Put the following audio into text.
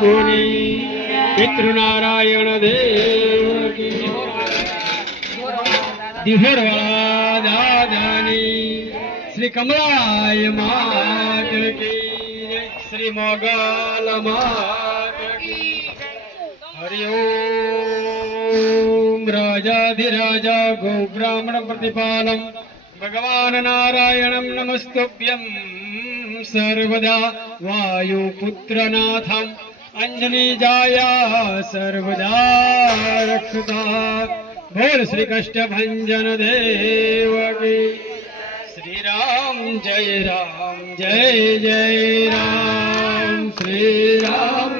गुणी पितृनारायण देव की दिहरवाला दादानी श्री कमलाय मात की श्री मोगल मात की हरि ओम राजाधिराजा गो ब्राह्मण प्रतिपालम भगवान नारायणं नमस्तुभ्यं सर्वदा वायुपुत्रनाथम् अंजनीजाया सर्वदा रक्षता बोल श्री कष्टभंजन देव की श्री राम जय जय राम श्री राम